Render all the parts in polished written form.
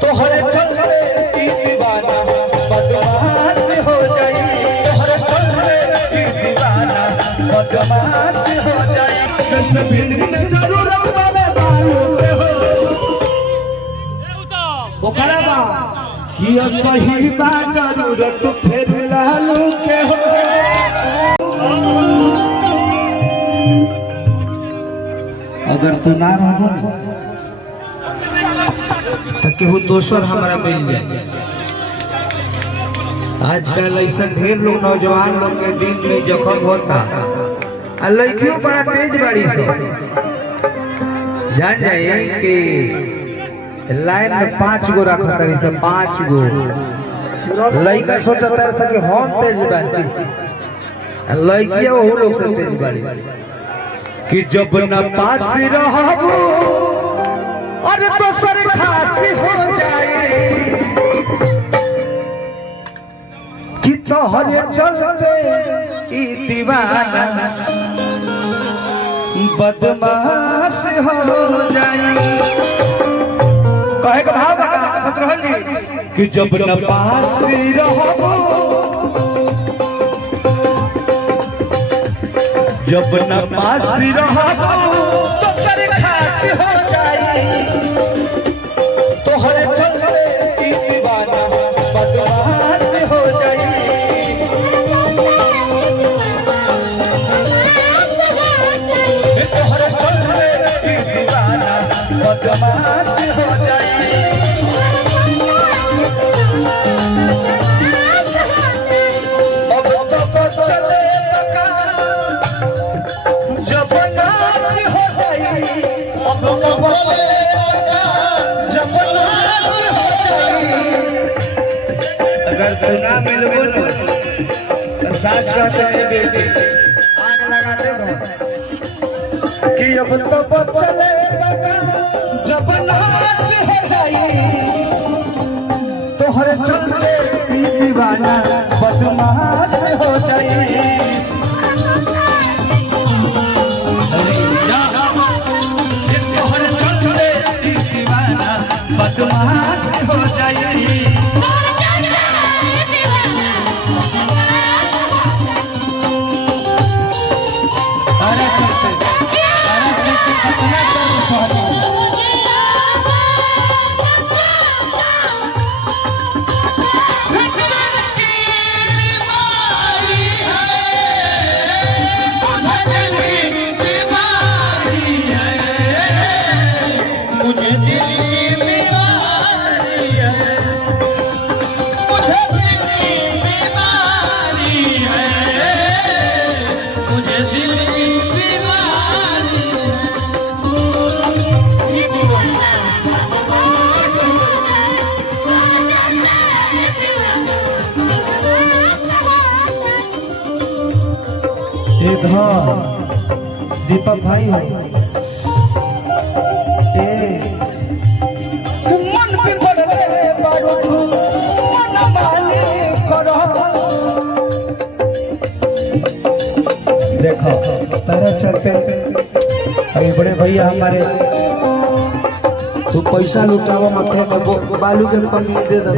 तोहरे चलते ई दीवाना बदमाश हो जाई, तोहरे चलते ई दीवाना बदमाश हो जाई। जैसे भिन्न जरूरत में बालू पे हो ओकरा बा कि सही बा जरूरत फिर लालू के हो। अगर तू ना रहबो तो केहू दोसर हमारा मिल जाए। आजकल ऐसा ढेर लोग नौजवान लोग के दिल में जख्म होता, और लड़कियों बड़ा तेज बाड़ी से जान जाए कि लाइन में 5 गो रखा तरी से 5 गो लड़का सोचता है कि हम तेज बाड़ी, लड़कियां वो लोग से तेज बाड़ी कि जब न पास रहबो और दोसर खास हो जाए कि तोहरे चलते ई दीवाना बदमाश हो जाए। कहे का भाव शत्रुघ्न जी कि जब न पास रहबो, जब न पास रहबो तो सर खास हो जाए, तोहरे चलते ई दीवाना बदमाश हो जाए। तोहरे चलते ई दीवाना बदमाश हो जाए। अगर तू ना मिलबो ना तो साथ रहते हैं बेटी आग लगाते हो कि अब तो बचले जब नाश हो जाए, तोहरे चलते ई दीवाना बदमाश हो जाए। तोहरे चलते ई दीवाना बदमाश हो जाए। दीपक भाई है मन पे पड़े बारूद मन माने करो। देखो पैरा चलते अभी बड़े भैया हमारे तू पैसा लुटावा मत में बालू के कमी दे दो।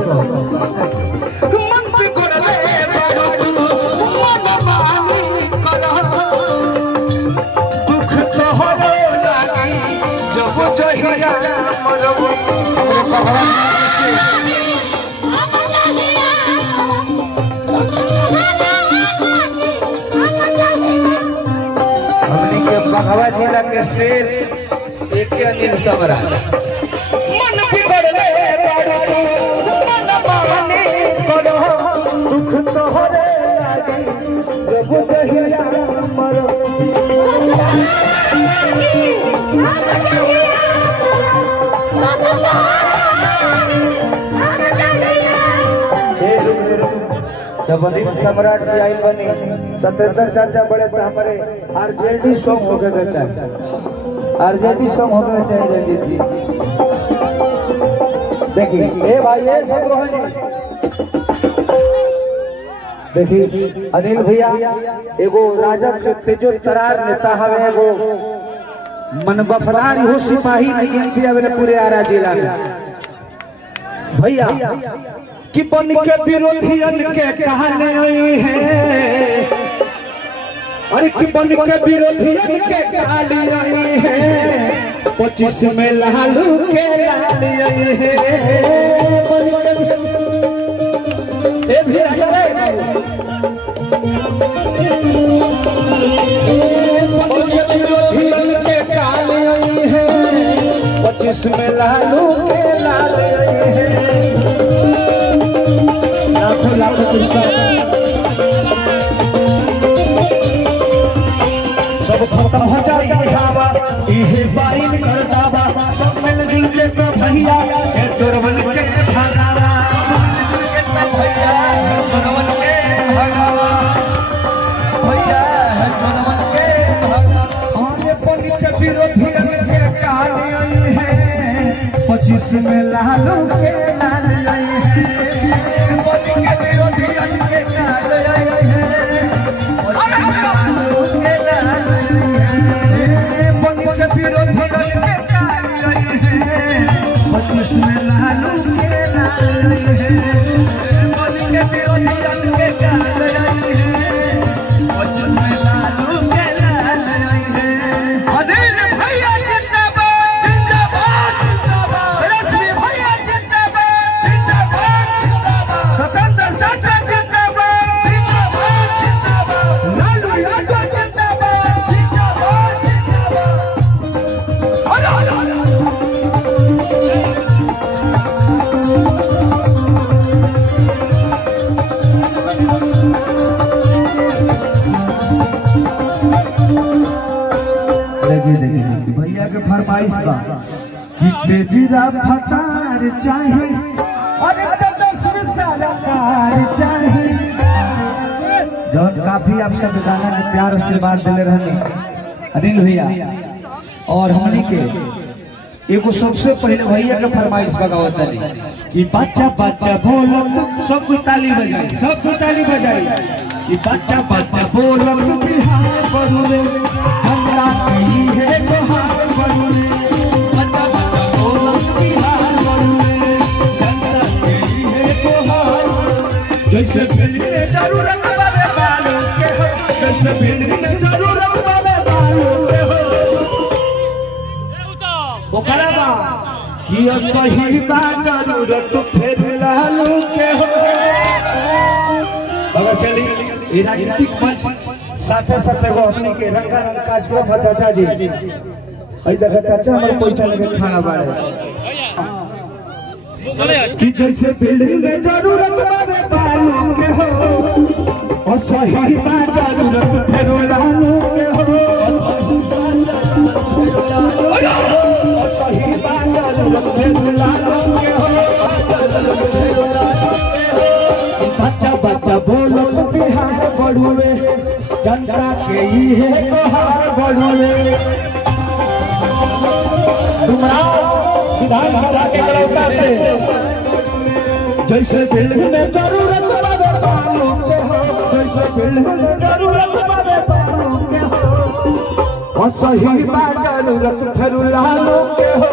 हमने के बघवा जिला के शेर एक अनिल समरा मन बिगड़ले मन माने करो दुख तोहरे लागी जब कहिया मरो। जब अनिल सम्राट जी आई बनी 77 चाचा बड़े तो हमारे आरजेडी सॉन्ग हो गए चाहिए, आरजेडी सॉन्ग हो गए चाहिए जी। देखिए ए भाई ये सब रोहनी देखिए अनिल भैया एगो राजद के तेजो तरार नेता हवे, एगो मन वफादार हो सिपाही नहीं गिनती हवे पूरे आरा जिला में। भैया कि बन के विरोधियन के कहने आई है, अरे कि बन के विरोधियन के कहने आई है, 25 में लालू के लाल आई है। ए भी विरोधियन के कहने आई है, 25 में लालू के लाल आई है। लाखों लाखों सब खत्म हो जाए हवा, इहे बाइन कर दावा, सब मिलजुल के भैया ए चोरवन के भगावा, भैया ए चोरवन के भगावा, भैया ए चोरवन के भगावा। और ये बन के विरोधियन के काले आई है, 25 में लालू के लाल आई है। बन के विरोधियन के काले आई है, 25 में लालू के लाल विरोधियन के काल आई है, 25 में लालू के लाल है। बन के विरोधियन के काल आई है, 25 में लालू के लाल है। अनिल भैया जिंदाबाद जिंदाबाद जिंदाबाद, रश्मि भैया जिंदाबाद जिंदाबाद जिंदाबाद, स्वतंत्र शासन जिंदाबाद जिंदाबाद जिंदाबाद, लालू यादव जिंदाबाद जिंदाबाद जिंदाबाद। भैया के फरमाइश बा कि तेजी रफ्तार चाहे और तेजस्वी सरकार चाहे, जौन काफी आप सब गाना में प्यार आशीर्वाद दिले रहने अनिल भैया। और हमनी के एगो सबसे पहले भैया के फरमाइश बगावत है कि बच्चा बच्चा बोलो तो सब ताली बजाई, सब ताली बजाई कि बच्चा बच्चा बोलो तो बिहार बड़ू रे, झंडा की है बिहार बड़ू रे, बच्चा बच्चा बोलो तो बिहार बड़ू रे, झंडा की है बिहार। जैसे फिल्म में जरूरत पड़े बालों के हो, जैसे फिल्म में जरूरत पड़े बालों के हो, ओकरा बा कि सही बा जरूरत फिर लालू के हो। अगर चली ये राजनीतिक मंच साथे साथे वो अपनी के रंगारंग कार्यक्रम है। चाचा जी आई देखा चाचा हमारे पैसा लगे खाना बाड़े कि जैसे बिल्डिंग में जरूरत पड़े बालू के हो, और सही बा जरूरत फिर लालू के हो, सही बात के हो। बच्चा बच्चा बोलो तो बिहार बड़ुए, जनता के ही है बिहार बड़ुए। विधानसभा के बड़ौदा से जैसे बिल्डिंग में जरूरत पड़े बालू के हो, जैसे बिल्डिंग में जरूरत पड़े बालू के हो, और सही बात जरूरत फिर लालू के हो।